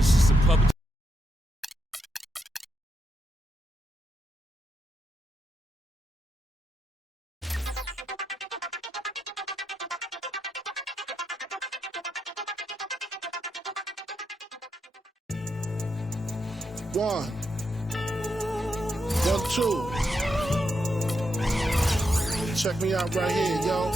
It's just a public. One, two. Check me out right here, yo.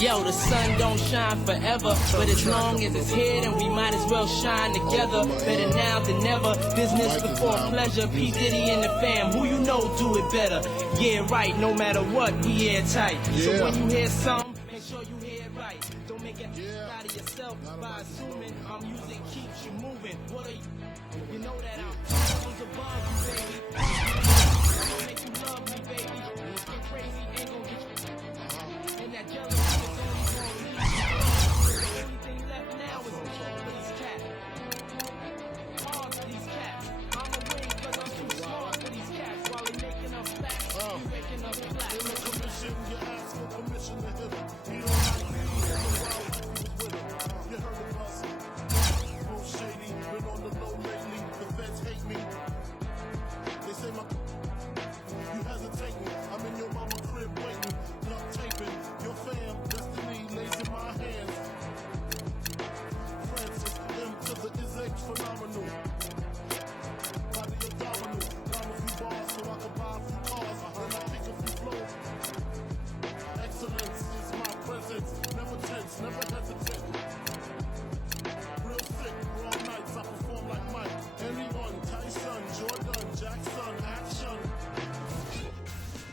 Yo, the sun don't shine forever, but as long as it's here, then we might as well shine together. Better now than never, business before pleasure. P. Diddy and the fam, who you know do it better. Yeah, right, no matter what, we airtight. So when you hear something, make sure you hear it right. Don't make it out of yourself by assuming our music keeps you moving. What are you? You know that I'm always above you, baby. I'll make you love me, baby. Get crazy, ain't gon' get you. And that jealousy is only gonna lead you. The only thing left now is all for these cats. All for these cats. I'm away cause I'm too smart for these cats. While they making us black, we waking up black. Permission, you ask for permission to hit him. He don't like me, he was with him. You heard of us. Real shady, been on the low lately. The feds hate me. They say you hesitate me. I'm in your mama crib waiting. Duct taping. Your fam, destiny lays in my hands. Francis, M to the Izek, phenomenal. Body abdominal. Got a few bars so I can buy a few cars. Then I pick a few flows. Excellence is my presence. Never tense, never hesitate. Real sick, raw nights. I perform like Mike. Anyone, Tyson, Jordan, Jackson, action.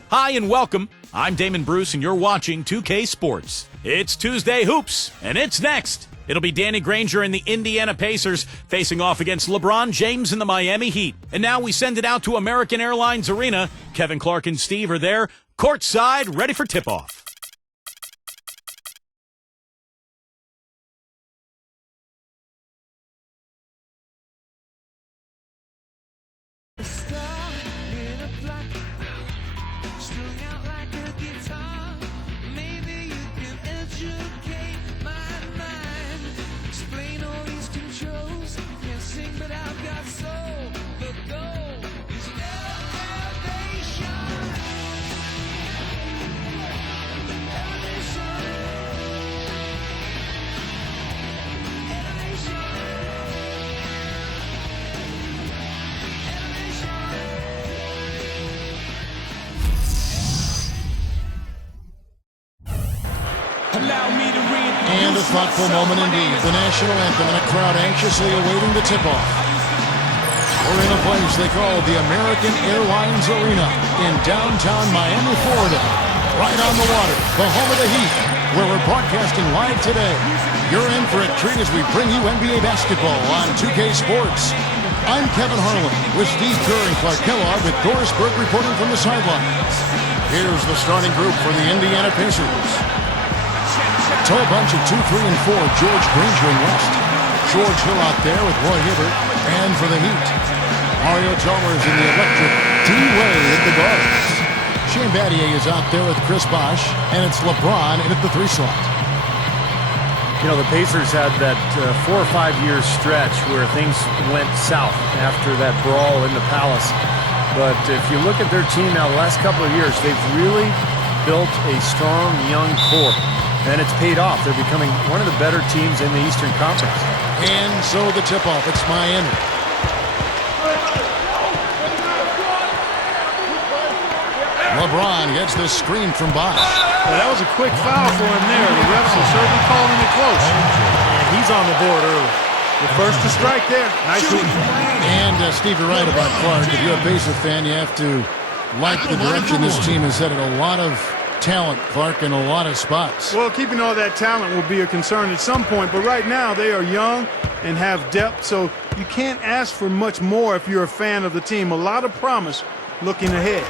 Hi and welcome. I'm Damon Bruce and you're watching 2K Sports. It's Tuesday Hoops, and it's next. It'll be Danny Granger and the Indiana Pacers facing off against LeBron James and the Miami Heat. And now we send it out to American Airlines Arena. Kevin Clark and Steve are there, courtside, ready for tip-off. And a thoughtful moment indeed. The national anthem and a crowd anxiously awaiting the tip-off. We're in a place they call the American Airlines Arena in downtown Miami, Florida. Right on the water, the home of the Heat, where we're broadcasting live today. You're in for a treat as we bring you NBA basketball on 2K Sports. I'm Kevin Harlan with Steve Kerr and Clark Kellogg with Doris Burke reporting from the sidelines. Here's the starting group for the Indiana Pacers. Tall bunch of 2, 3, and 4, George Granger in West. George Hill out there with Roy Hibbert. And for the Heat, Mario Chalmers in the electric D-Wade at the guards. Shane Battier is out there with Chris Bosh, and it's LeBron in at the 3 slot. You know, the Pacers had that 4 or 5 year stretch where things went south after that brawl in the Palace. But if you look at their team now, the last couple of years, they've really built a strong young core. And it's paid off. They're becoming one of the better teams in the Eastern Conference. And so the tip-off, it's Miami. LeBron gets the screen from Bosh. Well, that was a quick foul for him there. The refs are certainly calling it close. And he's on the board early. The first to strike there. Nice shooting. And Steve, you're right about Clark. If you're a Pacer fan, you have to like the direction this team is headed. A lot of talent, Clark, in a lot of spots. Well, keeping all that talent will be a concern at some point, but right now they are young and have depth, so you can't ask for much more if you're a fan of the team. A lot of promise looking ahead.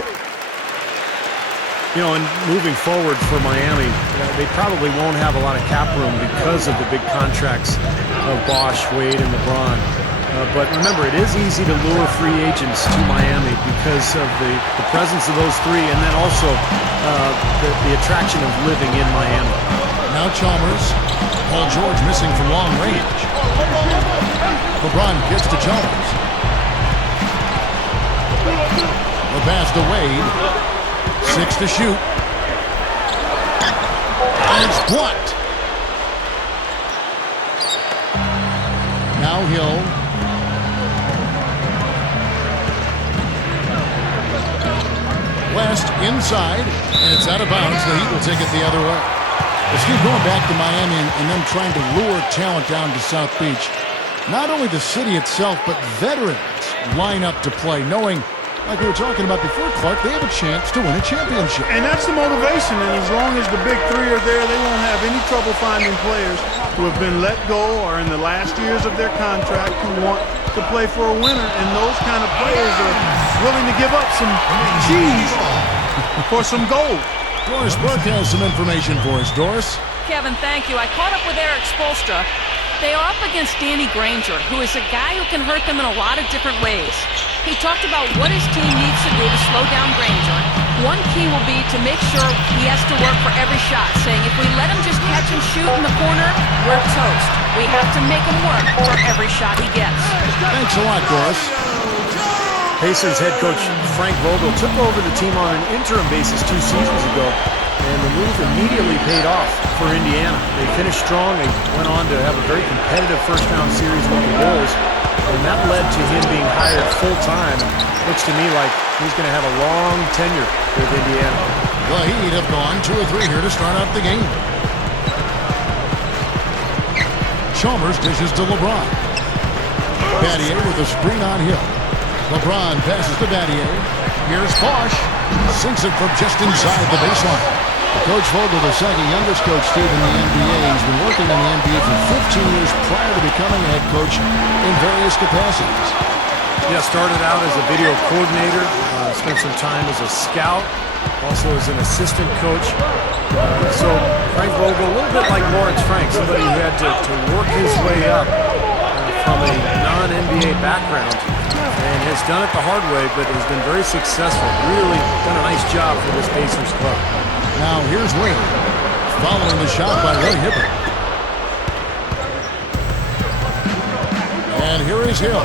You know, and moving forward for Miami, they probably won't have a lot of cap room because of the big contracts of Bosh, Wade, and LeBron. But remember, it is easy to lure free agents to Miami because of the presence of those three, and then also the attraction of living in Miami. Now Chalmers. Paul George missing from long range. LeBron gets to Chalmers. The pass to Wade. 6 to shoot. And it's blocked. Now Hill. West inside, and it's out of bounds. The Heat will take it the other way. Steve, going back to Miami and them trying to lure talent down to South Beach. Not only the city itself, but veterans line up to play, knowing, like we were talking about before, Clark, they have a chance to win a championship. And that's the motivation, and as long as the big three are there, they won't have any trouble finding players who have been let go or in the last years of their contract who want to play for a winner, and those kind of players are willing to give up some cheese for some gold. Doris Burke has some information for us. Doris? Kevin, thank you. I caught up with Eric Spoelstra. They are up against Danny Granger, who is a guy who can hurt them in a lot of different ways. He talked about what his team needs to do to slow down Granger. One key will be to make sure he has to work for every shot, saying if we let him just catch and shoot in the corner, we're toast. We have to make him work for every shot he gets. Thanks a lot, Doris. Pacers head coach Frank Vogel took over the team on an interim basis 2 seasons ago, and the move immediately paid off for Indiana. They finished strong. They went on to have a very competitive first-round series with the Bulls, and that led to him being hired full-time. Looks to me like he's going to have a long tenure with Indiana. The Heat have gone 2 or 3 here to start out the game. Chalmers dishes to LeBron. Battier with a screen on Hill. LeBron passes to Battier. Here's Bosch. Sinks it from just inside the baseline. Coach Vogel, the second youngest coach, Steve, in the NBA. He's been working in the NBA for 15 years prior to becoming a head coach in various capacities. Yeah, started out as a video coordinator, spent some time as a scout, also as an assistant coach. So Frank Vogel, a little bit like Lawrence Frank, somebody who had to work his way up from a non-NBA background, and has done it the hard way, but has been very successful. Really done a nice job for this Pacers club. Now here's Wade, following the shot by Roy Hibbert. And here is Hill.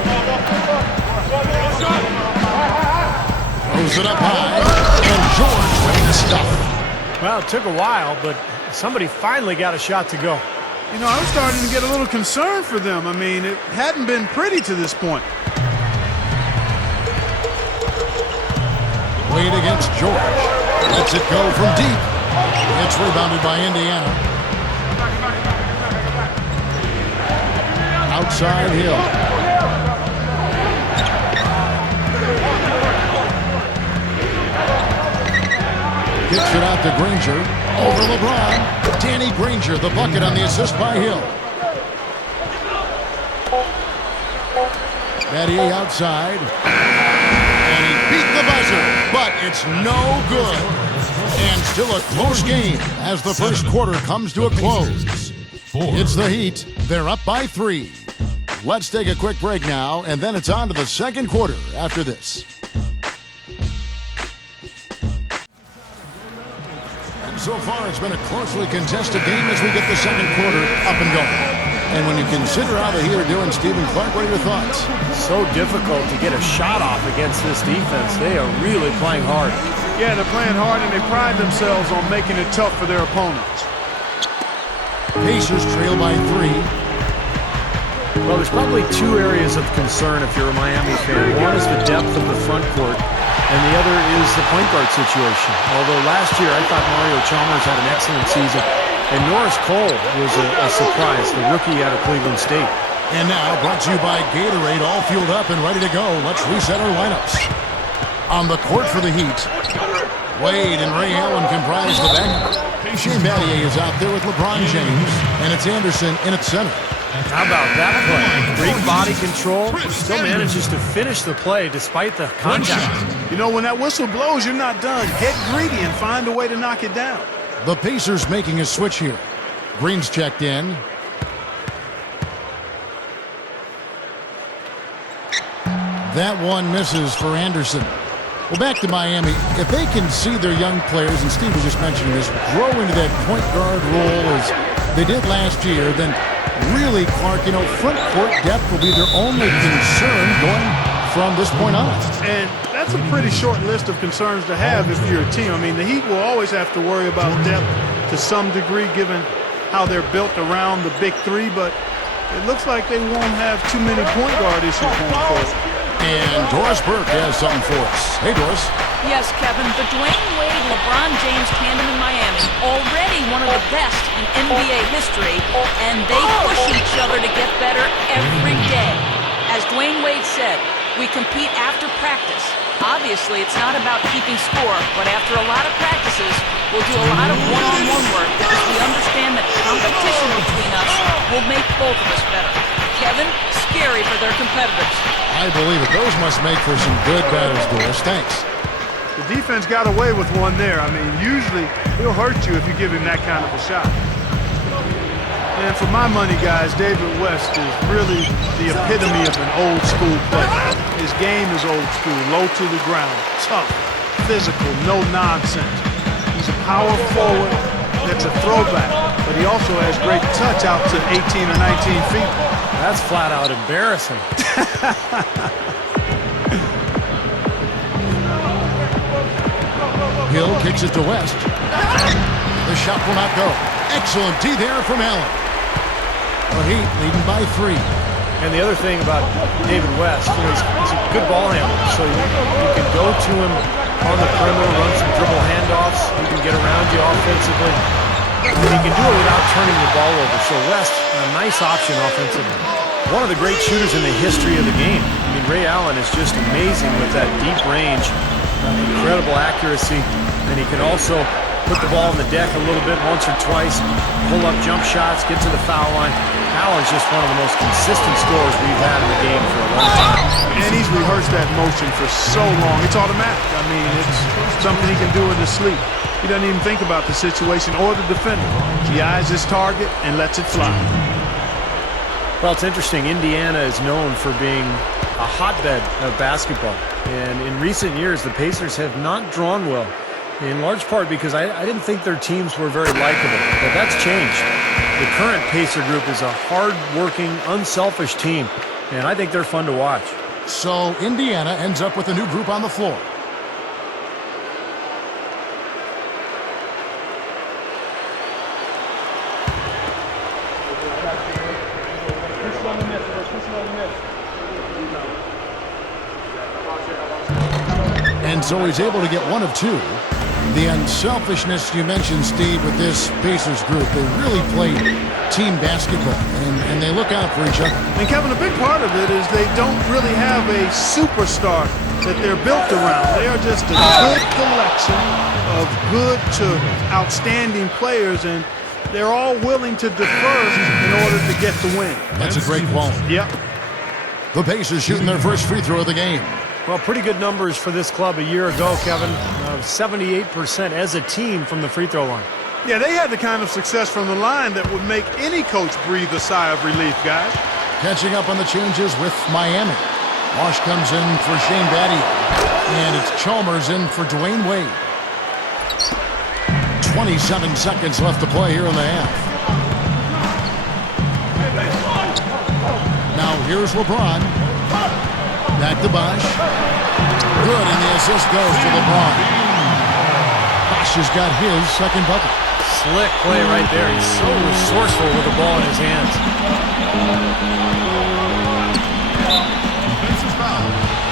Throws it up high, and George ready to stuff. Well, it took a while, but somebody finally got a shot to go. You know, I'm starting to get a little concerned for them. I mean, it hadn't been pretty to this point. Wade against George. Lets it go from deep. It's rebounded by Indiana. Outside Hill. Gets it out to Granger. Over LeBron. Danny Granger, the bucket on the assist by Hill. Battier outside. And he beat the buzzer, but it's no good. And still a close game as the first quarter comes to a close. It's the Heat. They're up by 3. Let's take a quick break now, and then it's on to the second quarter after this. And so far, it's been a closely contested game as we get the second quarter up and going. And when you consider how the Heat are doing, Stephen Clark, what are your thoughts? So difficult to get a shot off against this defense. They are really playing hard. Yeah, they're playing hard, and they pride themselves on making it tough for their opponents. Pacers trail by 3. Well, there's probably 2 areas of concern if you're a Miami fan. One is the depth of the front court, and the other is the point guard situation. Although last year I thought Mario Chalmers had an excellent season, and Norris Cole was a surprise, the rookie out of Cleveland State. And now, brought to you by Gatorade, all fueled up and ready to go. Let's reset our lineups. On the court for the Heat, Wade and Ray Allen comprise the backcourt. Shane Battier is out there with LeBron James, and it's Anderson in at center. How about that play? Great body control. Still manages to finish the play despite the contact. You know, when that whistle blows, you're not done. Get greedy and find a way to knock it down. The Pacers making a switch here. Green's checked in. That one misses for Anderson. Well, back to Miami. If they can see their young players, and Steve was just mentioning this, grow into that point guard role as they did last year, then Really, Clark, front court depth will be their only concern going from this point on. And that's a pretty short list of concerns to have if you're a team. I mean, the Heat will always have to worry about depth to some degree given how they're built around the big three, but it looks like they won't have too many point guard issues going forward. And Doris Burke has something for us. Hey, Doris. Yes, Kevin, the Dwayne Wade-LeBron James tandem in Miami, already one of the best in NBA history, and they push each other to get better every day. As Dwayne Wade said, we compete after practice. Obviously, it's not about keeping score, but after a lot of practices, we'll do a lot of one-on-one work because we understand that competition between us will make both of us better. Kevin, scary for their competitors. I believe it. Those must make for some good battles, Doris. Thanks. The defense got away with one there. I mean, usually he'll hurt you if you give him that kind of a shot. And for my money, guys, David West is really the epitome of an old school player. His game is old school, low to the ground, tough, physical, no nonsense. He's a power forward that's a throwback, but he also has great touch out to 18 or 19 feet. That's flat out embarrassing. Hill kicks it to West. The shot will not go. Excellent D there from Allen. The Heat leading by 3. And the other thing about David West, he's a good ball handler. So you can go to him on the perimeter, run some dribble handoffs. He can get around you offensively. And he can do it without turning the ball over. So West, a nice option offensively. One of the great shooters in the history of the game. I mean, Ray Allen is just amazing with that deep range, incredible accuracy, and he can also put the ball on the deck a little bit once or twice, pull up jump shots, get to the foul line. Allen's just one of the most consistent scorers we've had in the game for a long time. And he's rehearsed that motion for so long. It's automatic. I mean, it's something he can do in his sleep. He doesn't even think about the situation or the defender. He eyes his target and lets it fly. Well, it's interesting. Indiana is known for being a hotbed of basketball. And in recent years, the Pacers have not drawn well, in large part because I didn't think their teams were very likable. But that's changed. The current Pacer group is a hard-working, unselfish team, and I think they're fun to watch. So Indiana ends up with a new group on the floor. And so he's able to get one of 2. The unselfishness you mentioned, Steve, with this Pacers group, they really play team basketball, and they look out for each other. And Kevin, a big part of it is they don't really have a superstar that they're built around. They are just a good collection of good to outstanding players, and they're all willing to defer in order to get the win. That's a great quality. Yep. The Pacers shooting their first free throw of the game. Well, pretty good numbers for this club a year ago, Kevin. 78% as a team from the free throw line. Yeah, they had the kind of success from the line that would make any coach breathe a sigh of relief, guys. Catching up on the changes with Miami. Walsh comes in for Shane Battier. And it's Chalmers in for Dwayne Wade. 27 seconds left to play here in the half. Now here's LeBron. Back to Bosh. Good, and the assist goes to LeBron. Bosh has got his second bucket. Slick play right there. He's so resourceful with the ball in his hands.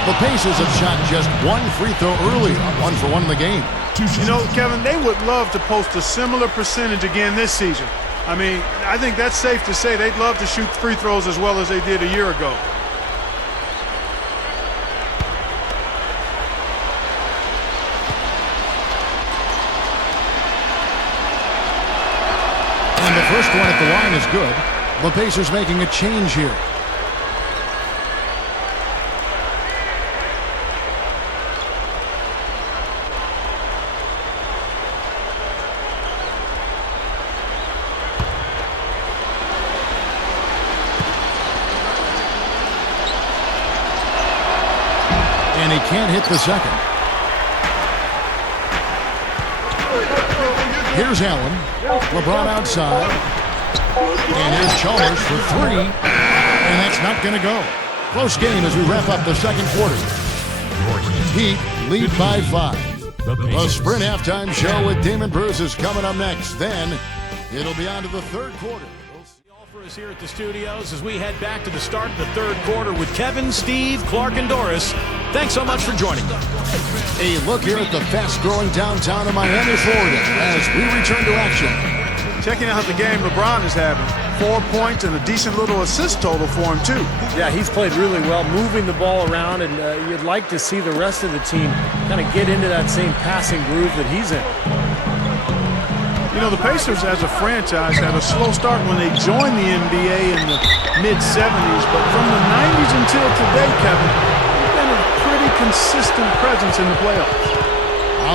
The Pacers have shot just one free throw earlier, 1-for-1 in the game. You know, Kevin, they would love to post a similar percentage again this season. I mean, I think that's safe to say they'd love to shoot free throws as well as they did a year ago. And the first one at the line is good. The Pacers making a change here. And he can't hit the second. Here's Allen. LeBron outside. And here's Chalmers for three. And that's not going to go. Close game as we wrap up the second quarter. Heat lead by 5. The Sprint halftime show with Damon Bruce is coming up next. Then it'll be on to the third quarter. All for us here at the studios as we head back to the start of the third quarter with Kevin, Steve, Clark, and Doris. Thanks so much for joining me. A look here at the fast-growing downtown of Miami, Florida, as we return to action. Checking out the game LeBron is having. 4 points and a decent little assist total for him, too. Yeah, he's played really well, moving the ball around, and you'd like to see the rest of the team kind of get into that same passing groove that he's in. You know, the Pacers as a franchise had a slow start when they joined the NBA in the mid-'70s, but from the 90s until today, Kevin, they've been a pretty consistent presence in the playoffs.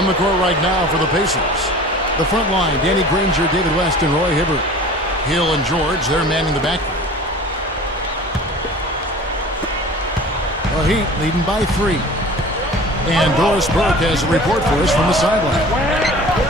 On the court right now for the Pacers. The front line, Danny Granger, David West, and Roy Hibbert. Hill and George, they're manning the backcourt. The Heat leading by 3. And Doris Burke has a report for us from the sideline.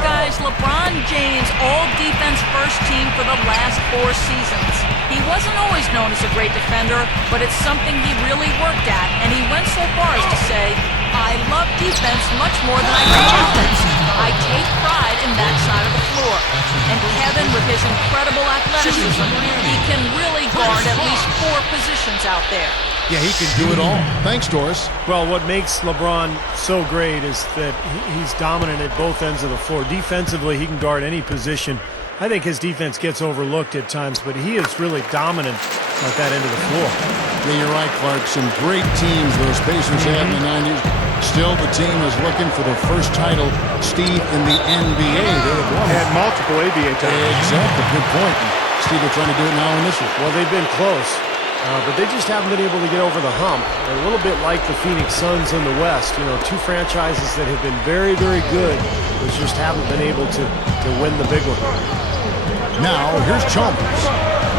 Guys, LeBron James, all-defense first team for the last 4 seasons. He wasn't always known as a great defender, but it's something he really worked at, and he went so far as to say, I love defense much more than I do offense. I take pride in that side of the floor. And Kevin, with his incredible athleticism, he can really guard at least 4 positions out there. Yeah, he can do it all. Thanks, Doris. Well, what makes LeBron so great is that he's dominant at both ends of the floor. Defensively, he can guard any position. I think his defense gets overlooked at times, but he is really dominant at that end of the floor. Yeah, you're right, Clark. Some great teams those Pacers had in the 90s. Still, the team is looking for the first title, Steve, in the NBA. They have won. Had multiple ABA titles. Exactly. Good point. Steve, they're trying to do it now in this year. Well, they've been close, but they just haven't been able to get over the hump. A little bit like the Phoenix Suns in the West. You know, 2 franchises that have been very, very good, but just haven't been able to win the big one. Now, here's Chalmers.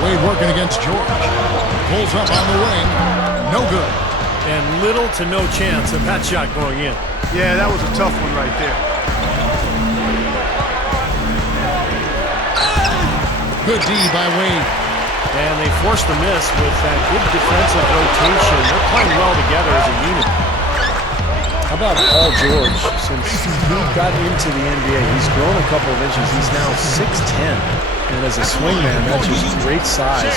Wade working against George. Pulls up on the wing. No good. And little to no chance of that shot going in. Yeah, that was a tough one right there. Good D by Wade. And they forced the miss with that good defensive rotation. They're playing well together as a unit. How about Paul George? Since he got into the NBA, he's grown a couple of inches. He's now 6'10". And as a swingman, that's just great size.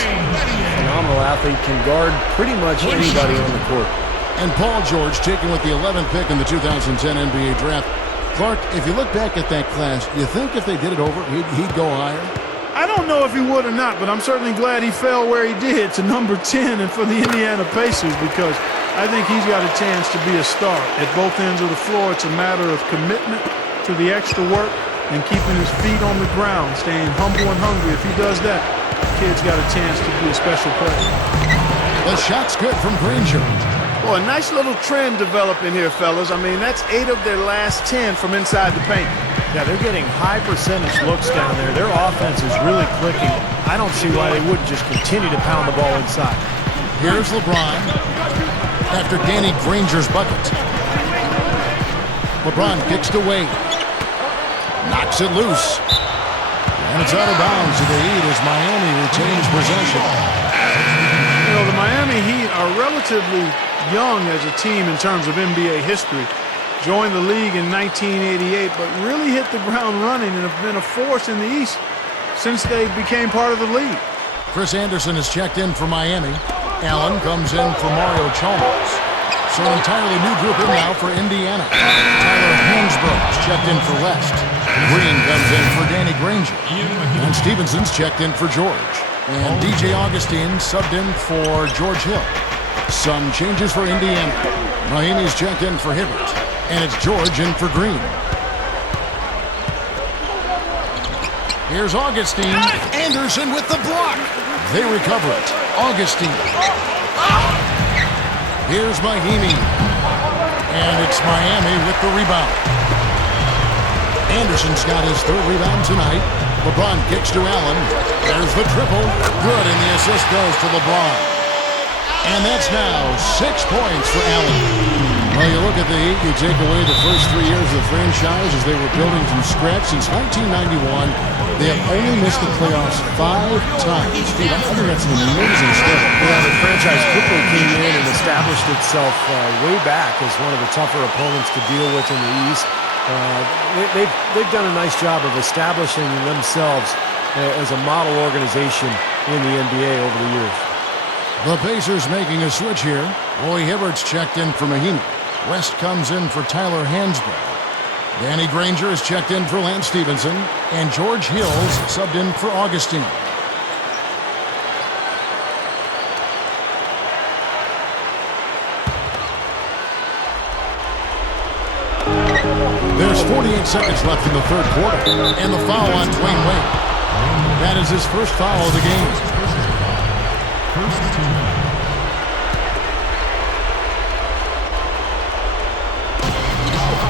Phenomenal athlete, can guard pretty much anybody on the court. And Paul George taken with the 11th pick in the 2010 NBA draft. Clark, if you look back at that class, you think if they did it over, he'd go higher? I don't know if he would or not, but I'm certainly glad he fell where he did to number 10 and for the Indiana Pacers, because I think he's got a chance to be a star. At both ends of the floor, it's a matter of commitment to the extra work and keeping his feet on the ground, staying humble and hungry. If he does that, the kid's got a chance to be a special player. The shot's good from Granger. Well, a nice little trend developing here, fellas. I mean, that's 8 of their last 10 from inside the paint. Yeah, they're getting high percentage looks down there. Their offense is really clicking. I don't see why they wouldn't just continue to pound the ball inside. Here's LeBron after Danny Granger's bucket. LeBron kicks to Wade. Knocks it loose. And it's out of bounds to the Heat as Miami retains possession. You know, the Miami Heat are relatively young as a team in terms of NBA history. Joined the league in 1988, but really hit the ground running and have been a force in the East since they became part of the league. Chris Anderson is checked in for Miami. Allen comes in for Mario Chalmers. So an entirely new group in now for Indiana. Tyler Hansbrough's checked in for West. Green comes in for Danny Granger. And Stevenson's checked in for George. And DJ Augustine subbed in for George Hill. Some changes for Indiana. Miami's checked in for Hibbert. And it's George in for Green. Here's Augustine. Anderson with the block. They recover it. Augustine. Here's Mahimi. And it's Miami with the rebound. Anderson's got his 3rd rebound tonight. LeBron kicks to Allen. There's the triple. Good, and the assist goes to LeBron. And that's now 6 points for Allen. Well, you look at the Heat, you take away the first 3 years of the franchise as they were building from scratch since 1991. They have only missed the playoffs 5 times. Steve, I think that's an amazing start. Yeah, the franchise quickly came in and established itself way back as one of the tougher opponents to deal with in the East. They've done a nice job of establishing themselves as a model organization in the NBA over the years. The Pacers making a switch here. Roy Hibbert's checked in for Mahinmi. West comes in for Tyler Hansbrough. Danny Granger is checked in for Lance Stevenson. And George Hill's subbed in for Augustine. There's 48 seconds left in the third quarter. And the foul on Dwayne Wade. That is his first foul of the game.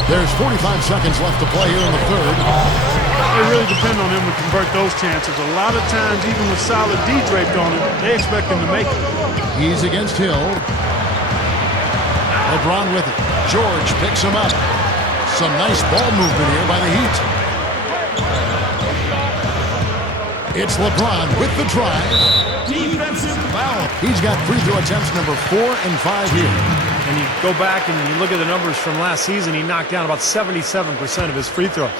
There's 45 seconds left to play here in the third. It really depends on him to convert those chances. A lot of times, even with solid D draped on him, they expect him to make it. He's against Hill. LeBron with it. George picks him up. Some nice ball movement here by the Heat. It's LeBron with the drive. Defensive foul. He's got free throw attempts number 4 and 5 here. And you go back and you look at the numbers from last season, he knocked down about 77% of his free throws.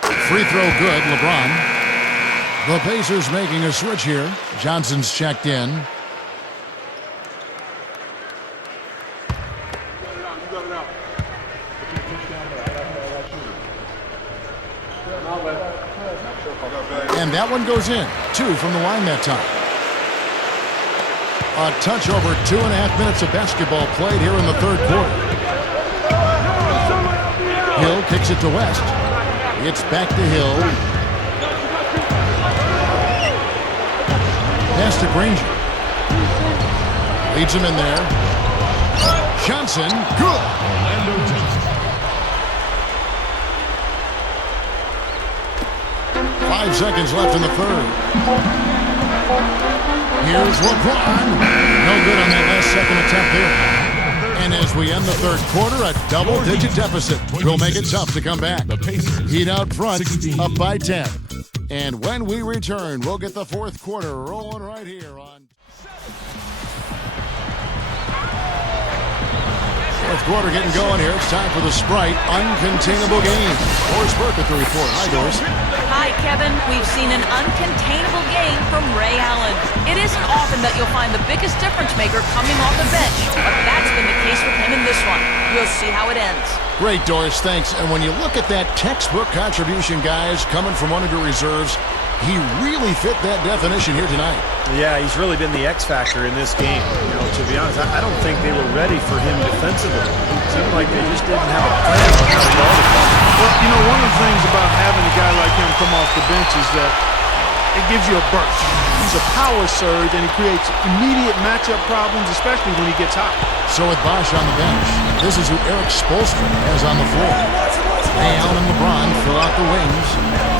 Free throw good, LeBron. The Pacers making a switch here. Johnson's checked in. And that one goes in. 2 from the line that time. A touch over 2.5 minutes of basketball played here in the third quarter. Hill kicks it to West. It's back to Hill. Pass to Granger. Leads him in there. Johnson, good. 5 seconds left in the third. Here's LeBron. No good on that last second attempt there. And as we end the third quarter, a double-digit deficit will make it tough to come back. Heat out front, up by 10. And when we return, we'll get the fourth quarter rolling right here on... Fourth quarter getting going here. It's time for the Sprite Uncontainable Game. Doris Burke at the report. Hi, Doris. Hi, Kevin. We've seen an uncontainable game from Ray Allen. It isn't often that you'll find the biggest difference maker coming off the bench, but that's been the case with him in this one. We'll see how it ends. Great, Doris. Thanks. And when you look at that textbook contribution, guys, coming from one of your reserves, he really fit that definition here tonight. Yeah, he's really been the X factor in this game. You know, to be honest, I don't think they were ready for him defensively. It seemed like they just didn't have a plan on how to guard him. Well, you know, one of the things about having a guy like him come off the bench is that it gives you a burst. He's a power surge, and he creates immediate matchup problems, especially when he gets hot. So with Bosch on the bench, this is who Eric Spoelstra has on the floor. Ray Allen and LeBron fill out the wings.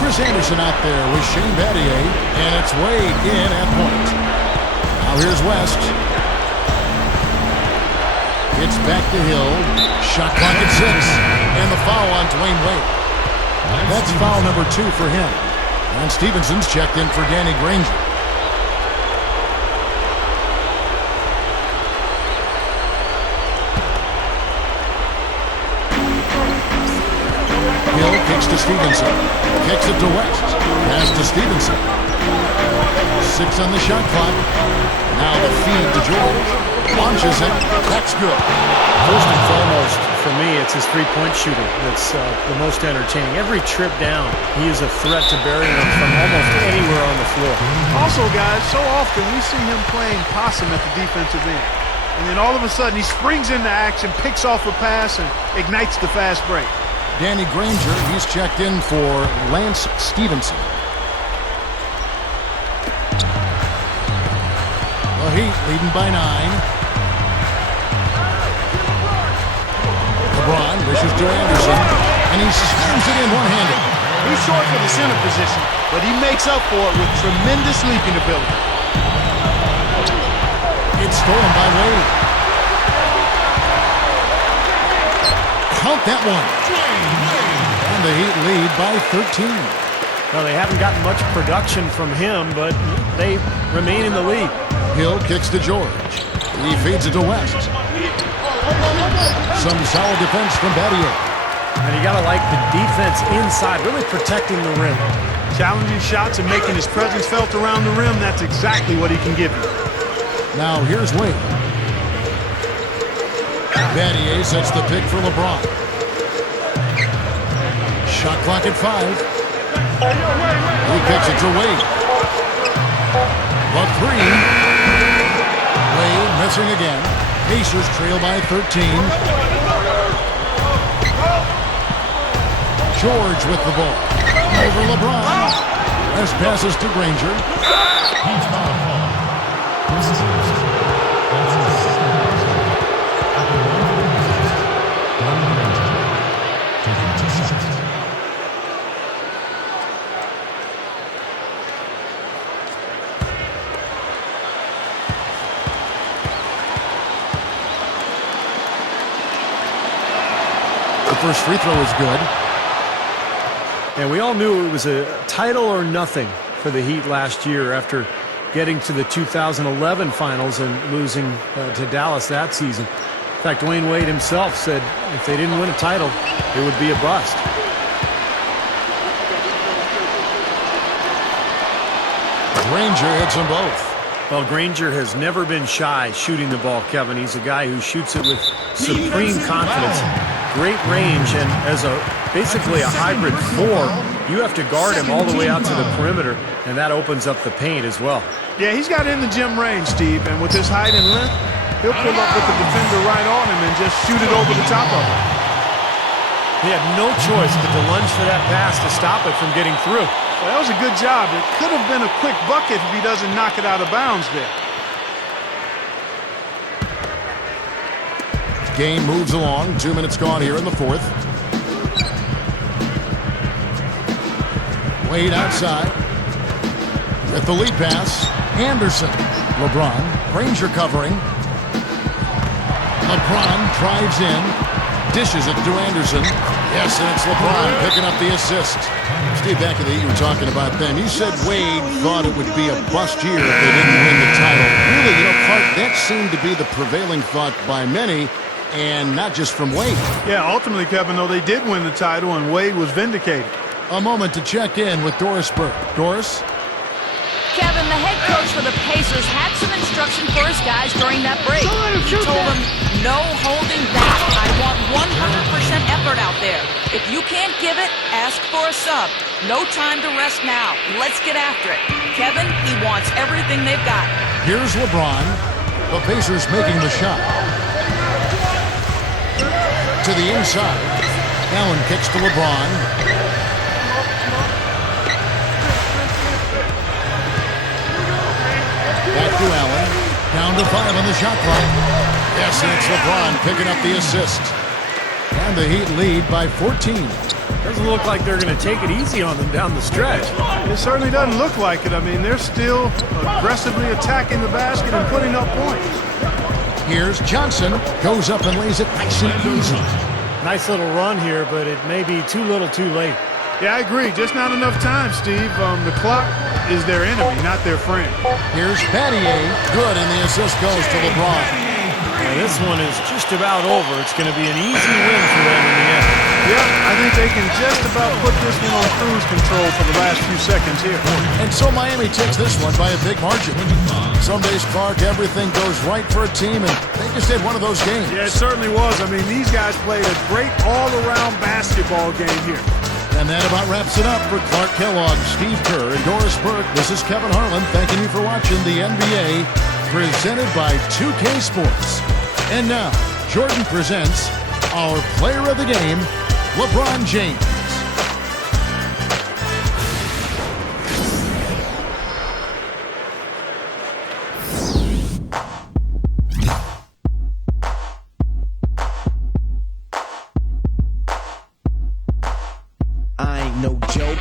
Chris Anderson out there with Shane Battier, and it's Wade in at point. Now here's West. It's back to Hill. Shot clock at 6, and the foul on Dwayne Wade. That's foul number 2 for him. And Stevenson's checked in for Danny Granger. Hill kicks to Stevenson. Kicks it to West. Pass to Stevenson. 6 on the shot clock. Now the feed to George. Launches it. That's good. First and foremost, for me, it's his three-point shooting that's the most entertaining. Every trip down, he is a threat to burying them from almost anywhere on the floor. Also, guys, so often we see him playing possum at the defensive end. And then all of a sudden, he springs into action, picks off a pass, and ignites the fast break. Danny Granger, he's checked in for Lance Stevenson. The Heat leading by 9. LeBron wishes to Anderson, and he slams it in one-handed. He's short for the center position, but he makes up for it with tremendous leaping ability. It's stolen by Wade. Count that one. And the Heat lead by 13. Well, they haven't gotten much production from him, but they remain in the lead. Hill kicks to George. He feeds it to West. Some solid defense from Battier. And you got to like the defense inside, really protecting the rim. Challenging shots and making his presence felt around the rim, that's exactly what he can give you. Now here's Wade. Battier sets the pick for LeBron. Shot clock at 5. He kicks it to Wade. The 3. Wade missing again. Pacers trail by 13. George with the ball. Over LeBron. As passes to Granger. The first free throw is good. And we all knew it was a title or nothing for the Heat last year after getting to the 2011 finals and losing to Dallas that season. In fact, Dwayne Wade himself said if they didn't win a title, it would be a bust. Granger hits them both. Well, Granger has never been shy shooting the ball, Kevin. He's a guy who shoots it with supreme confidence. Great range, and as basically a hybrid 4, you have to guard him all the way out to the perimeter, and that opens up the paint as well. Yeah, he's got in the gym range, Steve, and with his height and length, he'll pull up with the defender right on him and just shoot it over the top of him. He had no choice but to lunge for that pass to stop it from getting through. Well, that was a good job. It could have been a quick bucket if he doesn't knock it out of bounds there. Game moves along. 2 minutes gone here in the fourth. Wade outside. With the lead pass. Anderson. LeBron. Granger covering. LeBron drives in. Dishes it to Anderson. Yes, and it's LeBron picking up the assist. Steve, back at the Heat, you were talking about them. You said Wade thought it would be a bust year if they didn't win the title. Really, Clark, that seemed to be the prevailing thought by many, and not just from Wade. Yeah, ultimately, Kevin, though, they did win the title, and Wade was vindicated. A moment to check in with Doris Burke. Doris? Kevin, the head coach for the Pacers had some instruction for his guys during that break. He told them, no holding back. I want 100% effort out there. If you can't give it, ask for a sub. No time to rest now. Let's get after it. Kevin, he wants everything they've got. Here's LeBron. The Pacers making the shot. To the inside. Allen kicks to LeBron. Back to Allen. Down to 5 on the shot clock. Yes, and it's LeBron picking up the assist. And the Heat lead by 14. Doesn't look like they're going to take it easy on them down the stretch. It certainly doesn't look like it. I mean, they're still aggressively attacking the basket and putting up points. Here's Johnson. Goes up and lays it nice and easy. Nice little run here, but it may be too little too late. Yeah, I agree. Just not enough time, Steve. The clock is their enemy, not their friend. Here's Battier. Good, and the assist goes to LeBron. Yeah, this one is just about over. It's going to be an easy win for them in the end. Yeah, I think they can just about put this one on cruise control for the last few seconds here. And so Miami takes this one by a big margin. Some days, Clark, everything goes right for a team, and they just had one of those games. Yeah, it certainly was. I mean, these guys played a great all-around basketball game here. And that about wraps it up for Clark Kellogg, Steve Kerr, and Doris Burke. This is Kevin Harlan thanking you for watching the NBA presented by 2K Sports. And now, Jordan presents our player of the game, LeBron James. I ain't no joke.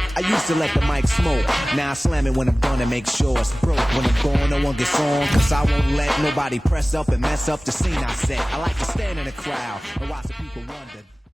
to let the mic smoke. Now I slam it when I'm done and make sure it's broke. When I'm gone, no one gets on, cause I won't let nobody press up and mess up the scene I set. I like to stand in the crowd and watch the people wonder.